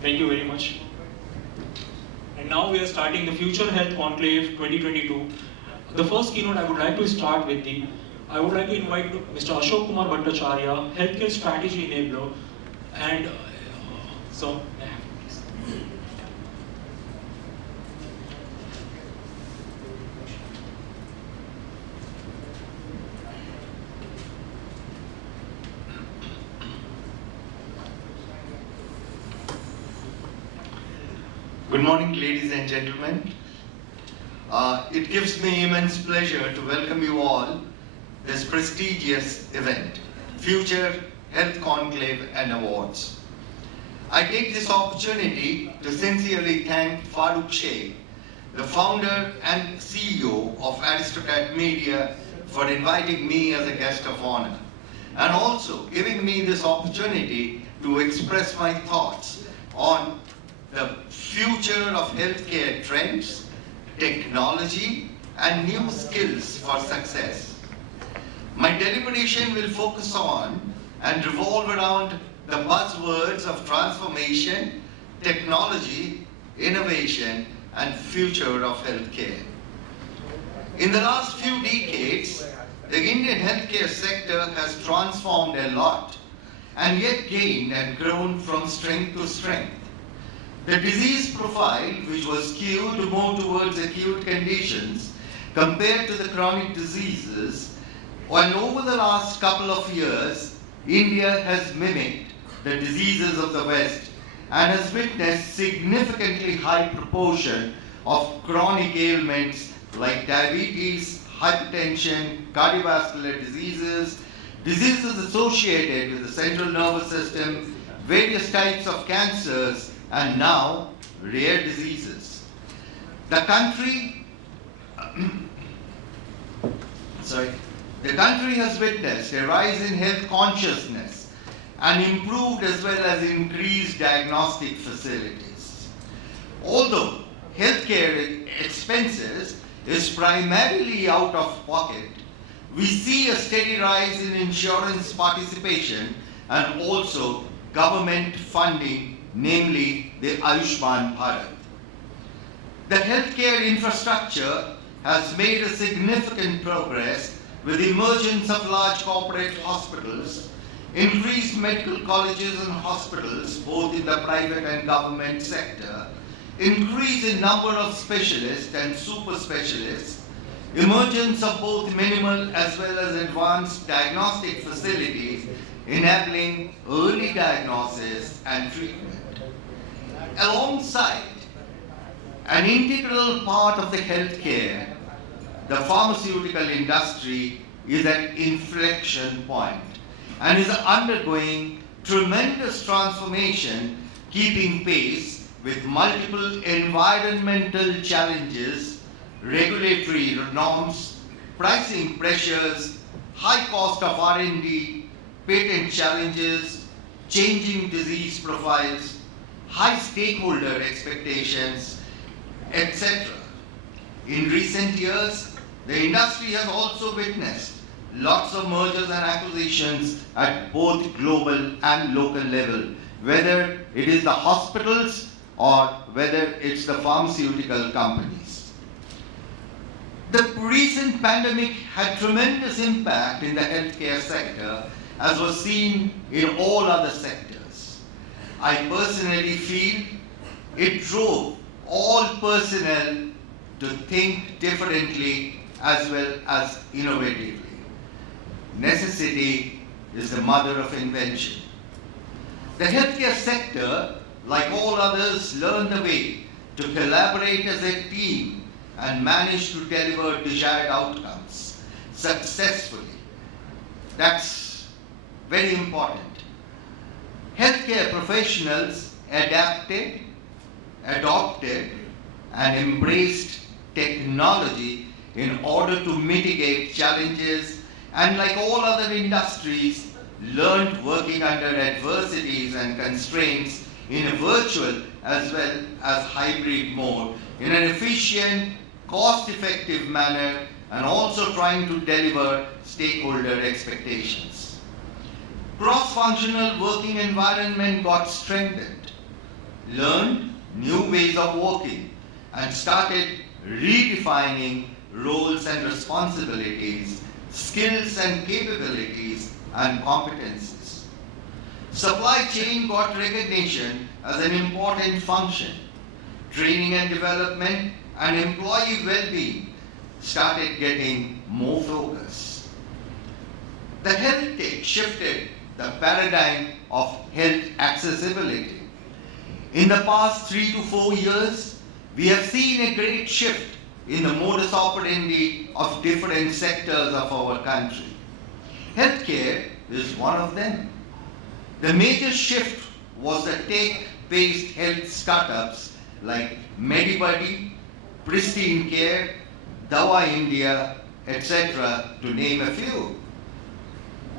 Thank you very much. And now we are starting the Future Health Conclave 2022. The first keynote I would like to start with I would like to invite Mr. Ashok Kumar Bhattacharya, Healthcare Strategy Enabler, and so. Good morning, ladies and gentlemen. It gives me immense pleasure to welcome you all this prestigious event, Future Health Conclave and Awards. I take this opportunity to sincerely thank Farooq Sheikh, the founder and CEO of Aristocrat Media, for inviting me as a guest of honor, and also giving me this opportunity to express my thoughts on the future of healthcare trends, technology, and new skills for success. My deliberation will focus on and revolve around the buzzwords of transformation, technology, innovation, and future of healthcare. In the last few decades, the Indian healthcare sector has transformed a lot and yet gained and grown from strength to strength. The disease profile, which was skewed more towards acute conditions compared to the chronic diseases, and over the last couple of years, India has mimicked the diseases of the West and has witnessed significantly high proportion of chronic ailments like diabetes, hypertension, cardiovascular diseases, diseases associated with the central nervous system, various types of cancers, and now rare diseases. The country has witnessed a rise in health consciousness and improved as well as increased diagnostic facilities. Although healthcare expenses is primarily out of pocket, we see a steady rise in insurance participation and also government funding, namely the Ayushman Bharat. The healthcare infrastructure has made a significant progress with the emergence of large corporate hospitals, increased medical colleges and hospitals, both in the private and government sector, increase in number of specialists and super specialists, emergence of both minimal as well as advanced diagnostic facilities, enabling early diagnosis and treatment. Alongside an integral part of the healthcare, the pharmaceutical industry is at inflection point and is undergoing tremendous transformation, keeping pace with multiple environmental challenges, regulatory norms, pricing pressures, high cost of R&D, patent challenges, changing disease profiles, high stakeholder expectations, etc. In recent years, the industry has also witnessed lots of mergers and acquisitions at both global and local level, whether it is the hospitals or whether it's the pharmaceutical companies. The recent pandemic had tremendous impact in the healthcare sector, as was seen in all other sectors. I personally feel it drove all personnel to think differently as well as innovatively. Necessity is the mother of invention. The healthcare sector, like all others, learned the way to collaborate as a team and manage to deliver desired outcomes successfully. That's very important. Healthcare professionals adapted, adopted, and embraced technology in order to mitigate challenges, and like all other industries, learned working under adversities and constraints in a virtual as well as hybrid mode in an efficient, cost-effective manner, and also trying to deliver stakeholder expectations. Cross-functional working environment got strengthened. learned new ways of working and started redefining roles and responsibilities, skills and capabilities and competencies. Supply chain got recognition as an important function. Training and development and employee well-being started getting more focus. The health tech shifted the paradigm of health accessibility. In the past 3 to 4 years, we have seen a great shift in the modus operandi of different sectors of our country. Healthcare is one of them. The major shift was the tech-based health startups like Medibuddy, Pristine Care, Dawa India, etc., to name a few.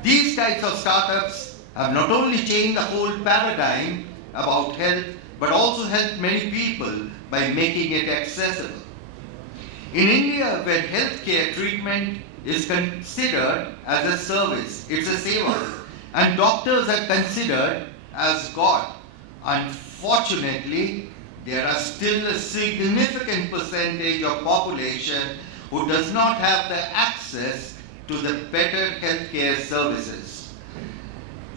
These types of startups have not only changed the whole paradigm about health, but also helped many people by making it accessible. In India, where healthcare treatment is considered as a service, it's a seva, and doctors are considered as God, unfortunately, there are still a significant percentage of population who does not have the access to the better healthcare services.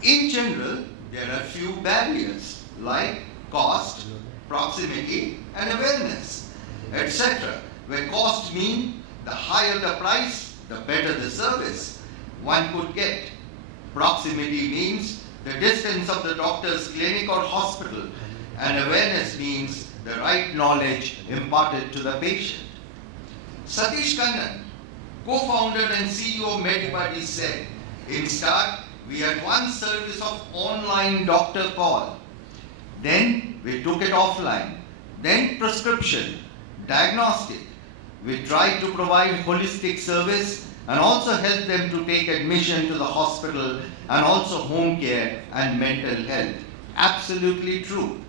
In general, there are few barriers like cost, proximity and awareness, etc. Where cost means the higher the price, the better the service one could get. Proximity means the distance of the doctor's clinic or hospital, and awareness means the right knowledge imparted to the patient. Satish Kannan, co-founder and CEO of Medibuddy, said, in start, we had one service of online doctor call. Then we took it offline. Then prescription, diagnostic. We tried to provide holistic service and also help them to take admission to the hospital and also home care and mental health. Absolutely true.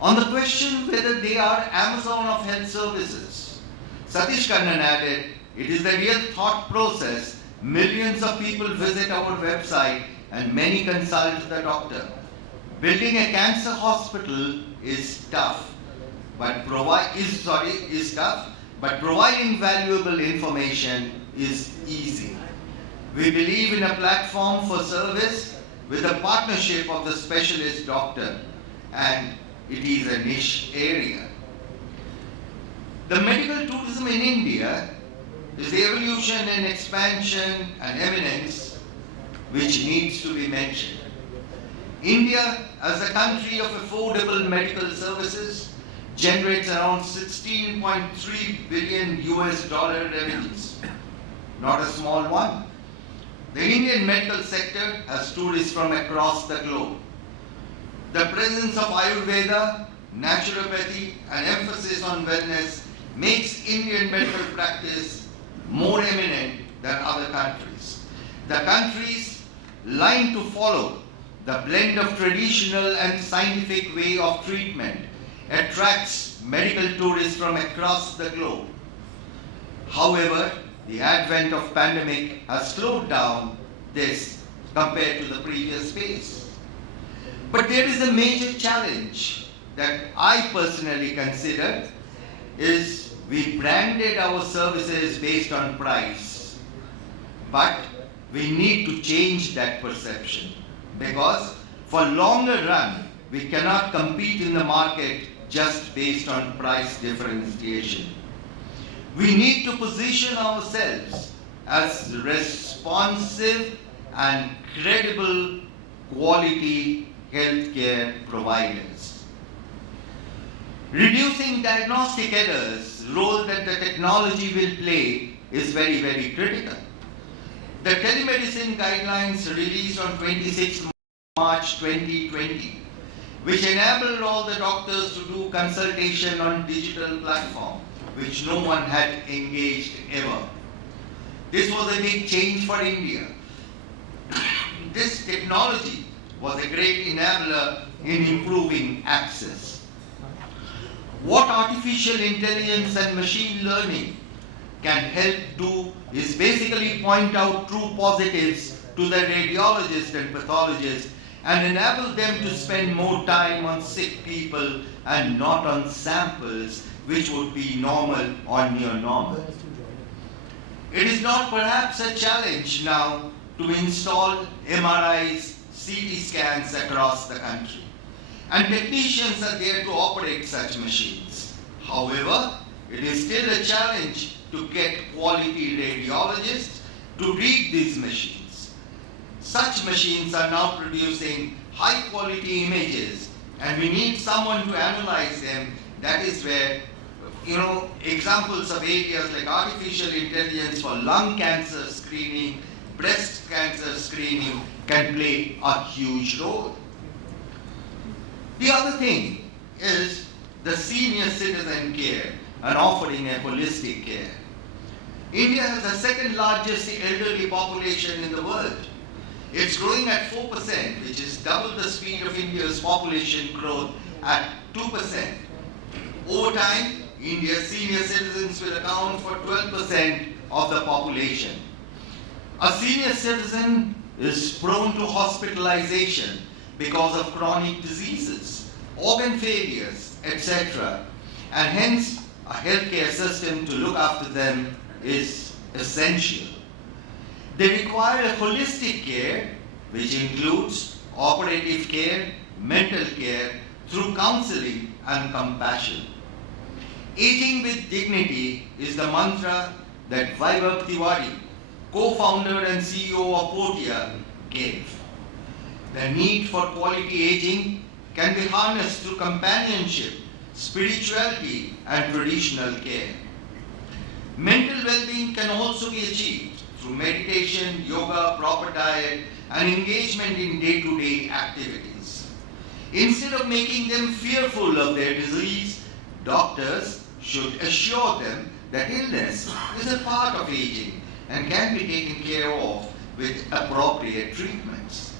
On the question whether they are Amazon of health services, Satish Kannan added, it is the real thought process. Millions of people visit our website and many consult the doctor. Building a cancer hospital is tough, but providing valuable information is easy. We believe in a platform for service with a partnership of the specialist doctor, and it is a niche area. The medical tourism in India is the evolution and expansion and eminence which needs to be mentioned. India, as a country of affordable medical services, generates around 16.3 billion US dollar revenues. Not a small one. The Indian medical sector has tourists from across the globe. The presence of Ayurveda, naturopathy, and emphasis on wellness makes Indian medical practice more eminent than other countries. The countries line to follow the blend of traditional and scientific way of treatment attracts medical tourists from across the globe. However, the advent of pandemic has slowed down this compared to the previous phase. But there is a major challenge that I personally consider is we branded our services based on price. But we need to change that perception because for longer run, we cannot compete in the market just based on price differentiation. We need to position ourselves as responsive and credible quality healthcare providers. Reducing diagnostic errors, role that the technology will play, is very, very critical. The telemedicine guidelines released on 26 March 2020, which enabled all the doctors to do consultation on digital platform, which no one had engaged ever. This was a big change for India. This technology was a great enabler in improving access. What artificial intelligence and machine learning can help do is basically point out true positives to the radiologist and pathologist and enable them to spend more time on sick people and not on samples which would be normal or near normal. It is not perhaps a challenge now to install MRIs, CT scans across the country, and technicians are there to operate such machines. However, it is still a challenge to get quality radiologists to read these machines. Such machines are now producing high quality images, and we need someone to analyze them. That is where, examples of areas like artificial intelligence for lung cancer screening, breast cancer screening can play a huge role. The other thing is the senior citizen care and offering a holistic care. India has the second largest elderly population in the world. It's growing at 4%, which is double the speed of India's population growth at 2%. Over time, India's senior citizens will account for 12% of the population. A senior citizen is prone to hospitalization because of chronic diseases, organ failures, etc. And hence, a healthcare system to look after them is essential. They require a holistic care, which includes operative care, mental care, through counseling and compassion. Aging with dignity is the mantra that Vaibhav Tiwari, co-founder and CEO of Portia, gave. The need for quality aging can be harnessed through companionship, spirituality, and traditional care. Mental well-being can also be achieved through meditation, yoga, proper diet, and engagement in day-to-day activities. Instead of making them fearful of their disease, doctors should assure them that illness is a part of aging and can be taken care of with appropriate treatments.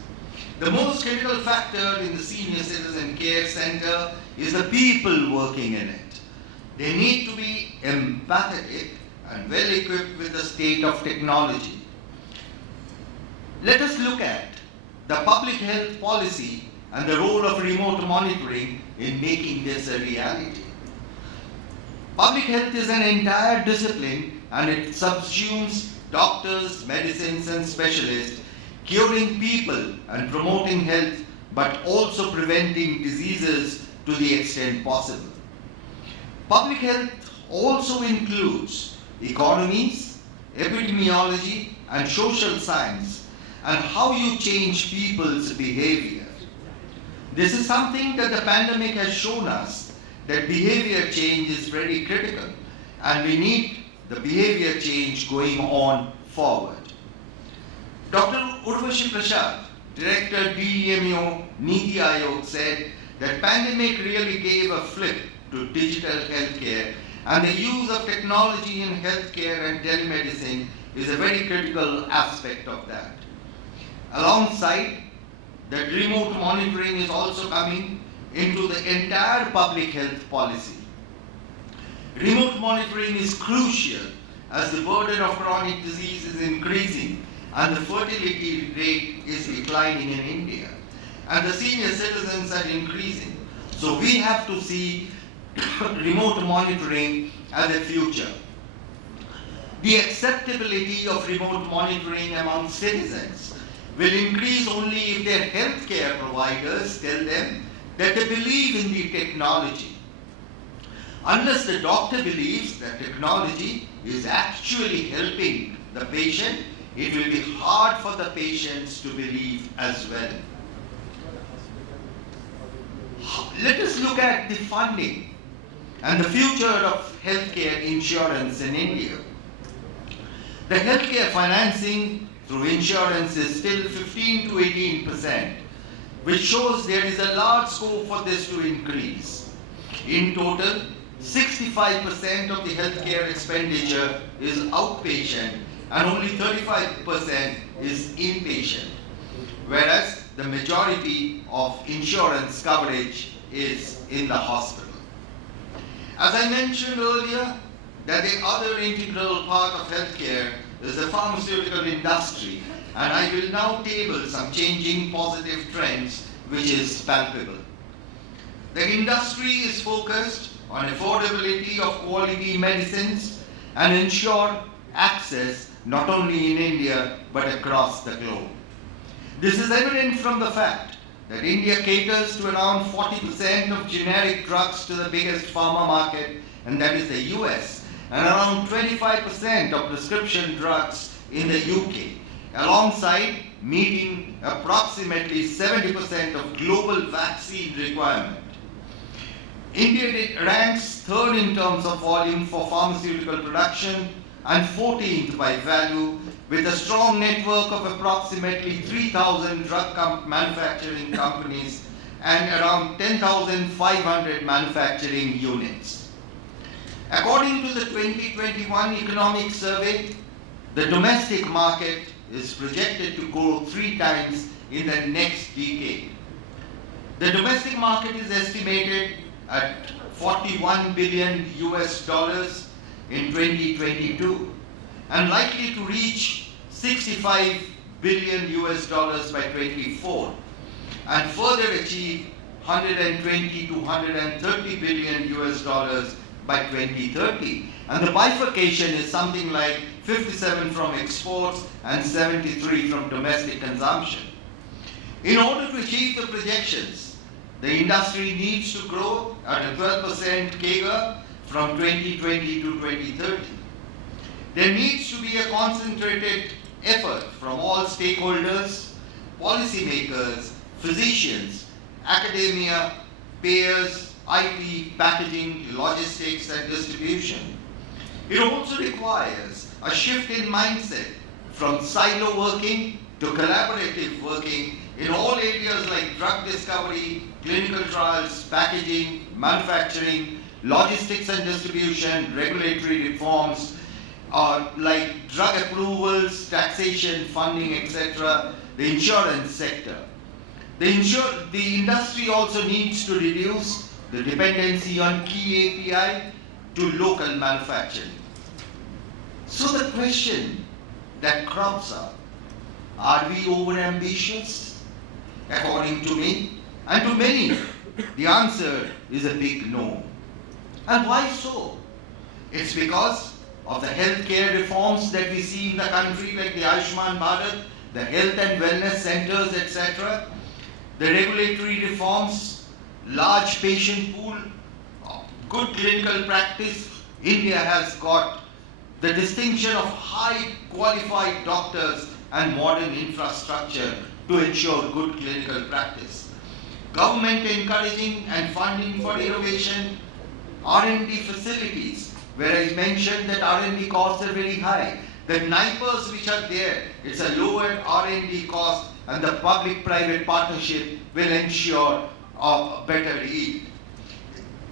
The most critical factor in the Senior Citizen Care Center is the people working in it. They need to be empathetic and well equipped with the state of technology. Let us look at the public health policy and the role of remote monitoring in making this a reality. Public health is an entire discipline, and it subsumes doctors, medicines, and specialists, curing people and promoting health, but also preventing diseases to the extent possible. Public health also includes economies, epidemiology, and social science, and how you change people's behavior. This is something that the pandemic has shown us, that behavior change is very critical, and we need the behavior change going on forward. Dr. Urvashi Prasad, Director DMO Niti Aayog, said that pandemic really gave a flip to digital healthcare, and the use of technology in healthcare and telemedicine is a very critical aspect of that. Alongside that, remote monitoring is also coming into the entire public health policy. Remote monitoring is crucial as the burden of chronic disease is increasing and the fertility rate is declining in India, and the senior citizens are increasing. So we have to see remote monitoring as a future. The acceptability of remote monitoring among citizens will increase only if their healthcare providers tell them that they believe in the technology. Unless the doctor believes that technology is actually helping the patient, it will be hard for the patients to believe as well. Let us look at the funding and the future of healthcare insurance in India. The healthcare financing through insurance is still 15 to 18%, which shows there is a large scope for this to increase. In total, 65% of the healthcare expenditure is outpatient and only 35% is inpatient, whereas the majority of insurance coverage is in the hospital. As I mentioned earlier, that the other integral part of healthcare is the pharmaceutical industry, and I will now table some changing positive trends which is palpable. The industry is focused on affordability of quality medicines and ensure access not only in India but across the globe. This is evident from the fact that India caters to around 40% of generic drugs to the biggest pharma market, and that is the US, and around 25% of prescription drugs in the UK, alongside meeting approximately 70% of global vaccine requirement. India ranks third in terms of volume for pharmaceutical production and 14th by value, with a strong network of approximately 3,000 drug manufacturing companies and around 10,500 manufacturing units. According to the 2021 economic survey, the domestic market is projected to grow 3 times in the next decade. The domestic market is estimated at 41 billion US dollars in 2022 and likely to reach 65 billion US dollars by 2024 and further achieve 120 to 130 billion US dollars by 2030. And the bifurcation is something like 57 from exports and 73 from domestic consumption. In order to achieve the projections, the industry needs to grow at a 12% CAGR from 2020 to 2030. There needs to be a concentrated effort from all stakeholders, policymakers, physicians, academia, payers, IT, packaging, logistics, and distribution. It also requires a shift in mindset from silo working to collaborative working in all areas like drug discovery, clinical trials, packaging, manufacturing, logistics and distribution, regulatory reforms, like drug approvals, taxation, funding, etc., the insurance sector. The industry also needs to reduce the dependency on key API to local manufacturing. So the question that crops up, are we overambitious? According to me, and to many, the answer is a big no. And why so? It's because of the healthcare reforms that we see in the country, like the Ayushman Bharat, the health and wellness centers, etc., the regulatory reforms, large patient pool, good clinical practice. India has got the distinction of high qualified doctors and modern infrastructure to ensure good clinical practice. Government encouraging and funding for innovation, R&D facilities, where I mentioned that R&D costs are very high. The NIPERs which are there, it's a lower R&D cost, and the public-private partnership will ensure a better yield.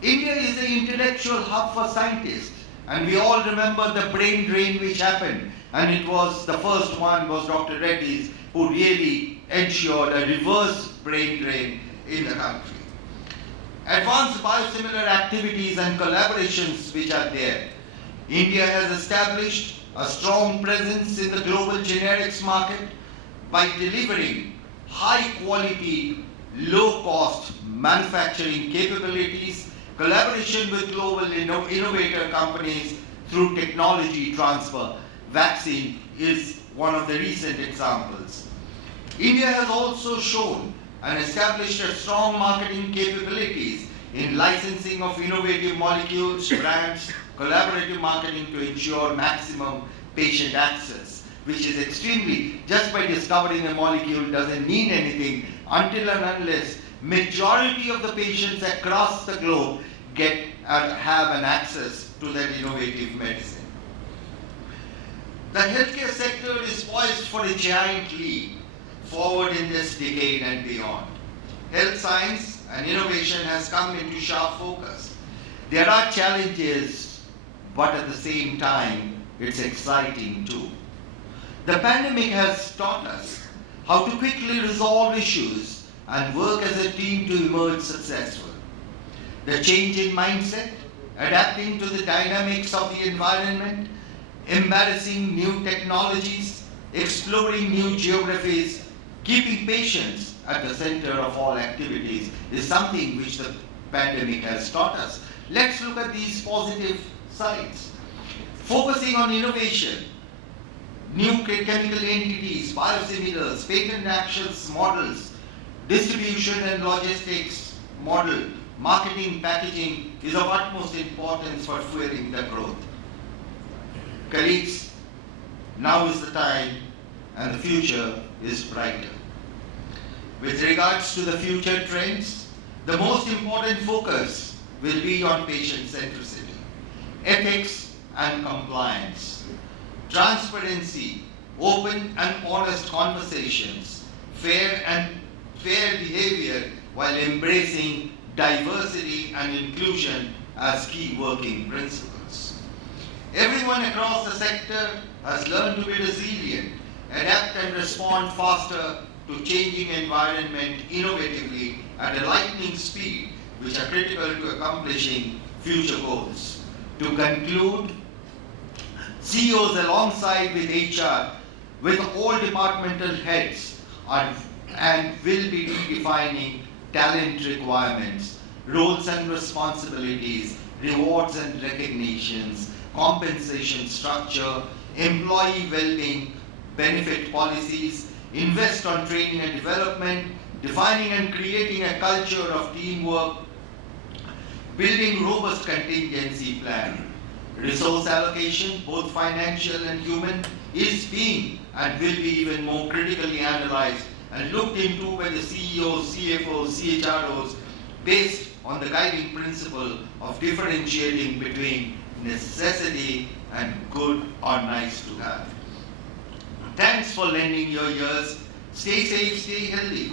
India is an intellectual hub for scientists, and we all remember the brain drain which happened, and it was the first one was Dr. Reddy's, who really ensured a reverse brain drain in the country. Advanced biosimilar activities and collaborations which are there. India has established a strong presence in the global generics market by delivering high quality, low cost manufacturing capabilities, collaboration with global innovator companies through technology transfer. Vaccine is one of the recent examples. India has also shown and established a strong marketing capabilities in licensing of innovative molecules, brands, collaborative marketing to ensure maximum patient access, which is extremely, just by discovering a molecule doesn't mean anything until and unless majority of the patients across the globe have an access to that innovative medicine. The healthcare sector is poised for a giant leap forward in this decade and beyond. Health science and innovation has come into sharp focus. There are challenges, but at the same time, it's exciting too. The pandemic has taught us how to quickly resolve issues and work as a team to emerge successful. The change in mindset, adapting to the dynamics of the environment, embarrassing new technologies, exploring new geographies, keeping patients at the center of all activities is something which the pandemic has taught us. Let's look at these positive sides. Focusing on innovation, new chemical entities, biosimilars, patent actions models, distribution and logistics model, marketing, packaging is of utmost importance for fueling the growth. Colleagues, now is the time and the future is brighter. With regards to the future trends, the most important focus will be on patient centricity, ethics and compliance, transparency, open and honest conversations, fair behavior while embracing diversity and inclusion as key working principles. Everyone across the sector has learned to be resilient, adapt and respond faster to changing environment innovatively at a lightning speed, which are critical to accomplishing future goals. To conclude, CEOs alongside with HR, with all departmental heads and will be redefining talent requirements, roles and responsibilities, rewards and recognitions, compensation structure, employee well-being, benefit policies, invest on training and development, defining and creating a culture of teamwork, building robust contingency plan. Resource allocation, both financial and human, is being and will be even more critically analyzed and looked into by the CEOs, CFOs, CHROs based on the guiding principle of differentiating between necessity and good or nice to have. Thanks for lending your ears. Stay safe, stay healthy.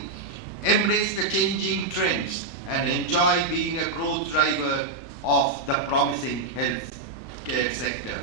Embrace the changing trends and enjoy being a growth driver of the promising healthcare sector.